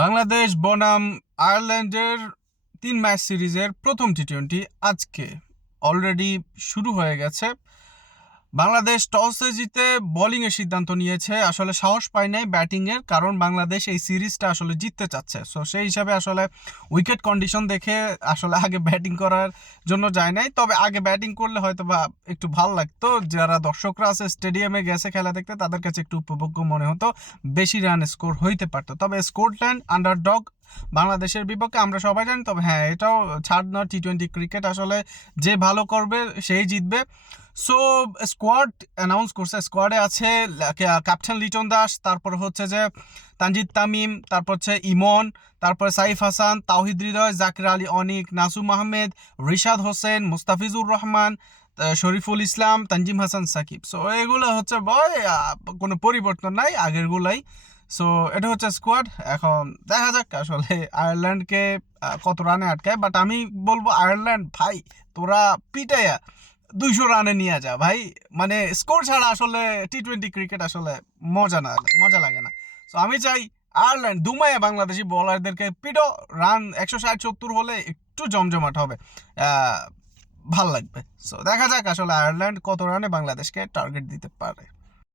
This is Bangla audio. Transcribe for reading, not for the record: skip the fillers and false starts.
বাংলাদেশ বনাম আয়ারল্যান্ডের 3 ম্যাচ সিরিজের প্রথম টি-20 আজকে অলরেডি শুরু হয়ে গেছে। বাংলাদেশ টসে জিতে বোলিংয়ের সিদ্ধান্ত নিয়েছে। আসলে সাহস পায় নাই ব্যাটিংয়ের, কারণ বাংলাদেশ এই সিরিজটা আসলে জিততে চাচ্ছে। সো সেই হিসাবে আসলে উইকেট কন্ডিশন দেখে আসলে আগে ব্যাটিং করার জন্য যায় নাই। তবে আগে ব্যাটিং করলে হয়তো বা একটু ভালো লাগতো, যারা দর্শকরা আছে স্টেডিয়ামে গেছে খেলা দেখতে তাদের কাছে একটু উপভোগ্য মনে হতো, বেশি রান স্কোর হইতে পারতো। তবে স্কটল্যান্ড আন্ডারডগ বাংলাদেশের বিপক্ষে আমরা সবাই জানি। তবে হ্যাঁ, এটাও ছাড় না, টি-20 ক্রিকেট আসলে যে ভালো করবে সেই জিতবে। সো স্কোয়াড অ্যানাউন্স করছে। স্কোয়াডে আছে ক্যাপ্টেন লিটন দাস, তারপর হচ্ছে যে তানজিদ তামিম, তারপর হচ্ছে ইমন, তারপর সাইফ হাসান, তাওহিদ হৃদয়, জাকির আলী অনিক, নাসুম আহমেদ, রিশাদ হোসেন, মুস্তাফিজুর রহমান, শরীফুল ইসলাম, তানজিম হাসান সাকিব। সো এগুলো হচ্ছে বয়, কোনো পরিবর্তন নাই, আগেরগুলাই। সো এটা হচ্ছে স্কোয়াড। এখন দেখা যাক আসলে আয়ারল্যান্ডকে কত রানে আটকায়। বাট আমি বলবো আয়ারল্যান্ড ভাই, তোরা পিটাইয়া 200 রানে নিয়ে যা ভাই। মানে স্কোর ছাড়া আসলে টি-20 ক্রিকেট আসলে মজা লাগে না। সো আমি চাই আয়ারল্যান্ড দুমায় বাংলাদেশি বোলারদেরকে পিটো, রান 160-70 হলে একটু জমজমাট হবে, ভাল লাগবে। সো দেখা যাক আসলে আয়ারল্যান্ড কত রানে বাংলাদেশকে টার্গেট দিতে পারে।